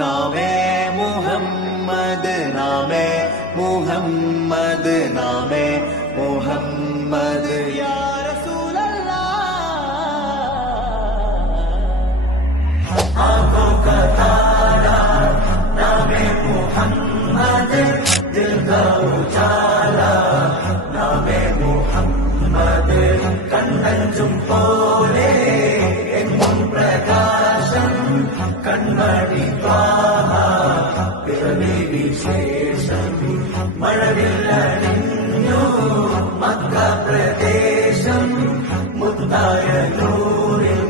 നാമേ മുഹമ്മദ് നാമേ മുഹമ്മദ് നാമേ മുഹമ്മദ് യാ റസൂലല്ലാഹ് ആँखों का तारा नामे मुहम्मद दिल का उजाला नामे मुहम्मद കണ്ണഞ്ചും പോലെ എങ്ങും പ്രകാശം കൺമണി ത്വാഹ പിറവി വിശേഷം മഴവില്ലണിഞ്ഞു മക്ക പ്രദേശം മുത്തായ നൂറിൽ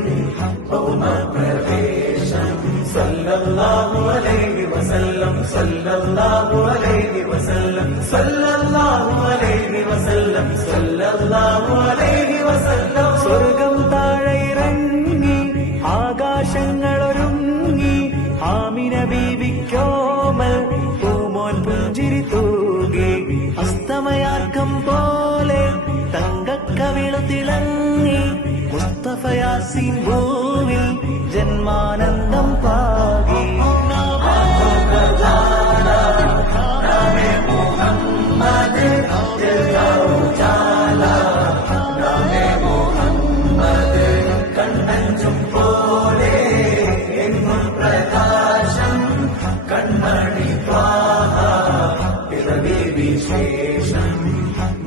ഭൗമ പ്രവേശം സല്ലല്ലാഹു അലൈഹി വസല്ലം സല്ലല്ലാഹു അലൈഹി വസല്ലം സല്ലല്ലാഹു അലൈഹി വസല്ലം സല്ലല്ലാഹു അലൈഹി വസല്ലം സ്വർഗം താഴെ ഇറങ്ങി ആകാശങ്ങളൊരുങ്ങി ആമിന ബീവിക്കോമൽ പൂമോൻ പുഞ്ചിരി തൂകി അസ്തമയാർക്കം പോലെ തങ്കക്കവിളു തിളങ്ങി മുസ്തഫ യാസീൻ ഭൂവിൽ ജന്മാനന്ദം പാകി നാമേ മുഹമ്മദ് ദിൽ കാ ഉജാല നാമേ മുഹമ്മദ് കണ്ണഞ്ചും പോലെ എങ്ങും പ്രകാശം കൺമണി ത്വാഹ പിറവി വിശേഷം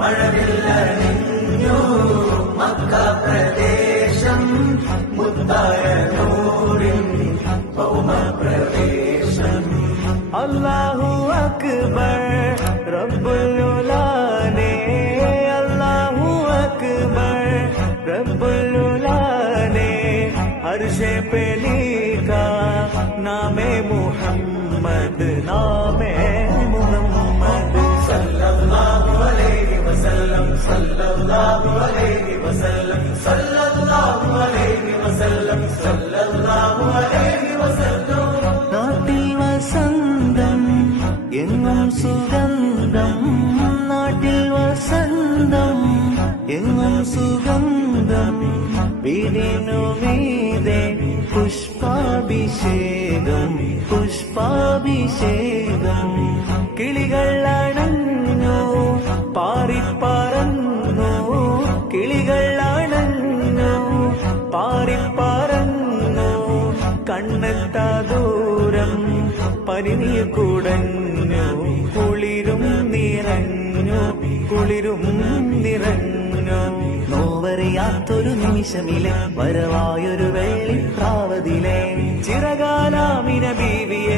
മഴവില്ലണിഞ്ഞു മക്ക പ്രദേശം മുത്തായ നൂറിൻ ഭൗമ പ്രവേശം അല്ലാഹു അക്ബർ റബ്ബുൽ ഉലാനെ അല്ലാഹു അക്ബർ റബ്ബുൽ ഉലാനെ അർശേ पे लिखा नामे मुहम्मद नामे मुहम्मद सल्लल्लाहु अलैहि वसल्लम सल्लल्लाहु अलैहि वसल्लम सल्लल्लाहु अलैहि वसल्लम सल्लल्लाहु अलैहि वसल्लम നാട്ടിൽ വസന്തം എങ്ങും സുഗന്ധം നാട്ടിൽ വസന്തം എങ്ങും സുഗന്ധം വീടിനു മീതെ പുഷ്പാഭിഷേകം പുഷ്പാഭിഷേകം കിളികൾ അണഞ്ഞു പാറിപ്പറന്നു കിളികൾ അണഞ്ഞു പാറിപ്പറന്നു കണ്ണെത്താ ദൂരം പരിനീർ കുടഞ്ഞു കുളിരും നിറഞ്ഞു കുളിരും നിറഞ്ഞു നോവറിയാത്തൊരു നിമിഷമിലെ വരവായൊരു വെള്ളിപ്രാവതിലെ ചിറകാലാമിന ബീവിയെ